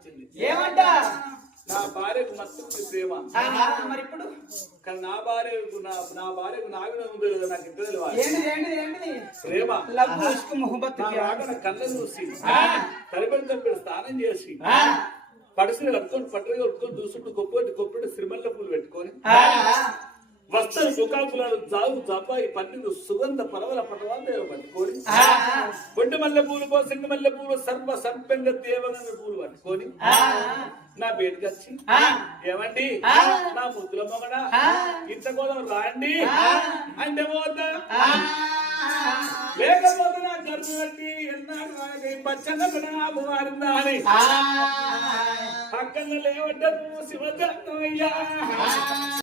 వచ్చింది. ఏమంట? నా భార్యకు మత్తు ప్రేమ. మరి ఇప్పుడు కానీ నా భార్యకు నాగున ఉంది కదా, నాకు ఇద్దరు తెలియాలి. ఏంటిది ప్రేమ నా కళ్ళ చూసి తరిపడి స్నానం చేసి పడుసులు కట్టుకొని పట్టలు కట్టుకొని దూసుకుంటూ కొప్పటి సిరిమల్ల పూలు పెట్టుకొని వస్తలు ముఖాకులాలు జాగు జపాయి పన్నెండు సుగంధ పరవల పటవాలు పట్టుకొని బొడ్డు మల్లె పూలు పోసిండి మల్లె పూలు సర్వ సర్పంగ దేవగన్న పూలు పట్టుకొని నా బేటికి వచ్చి ఏమండి నా ముద్దుల మొగడా ఇంత కోదం రాండి అంటే పోతా లేకపోతే నా గర్భం బట్టి ఎన్నాడు పచ్చగా మారిందా అని అక్కడ లేవడ్డారు శివజన్నయ్యా.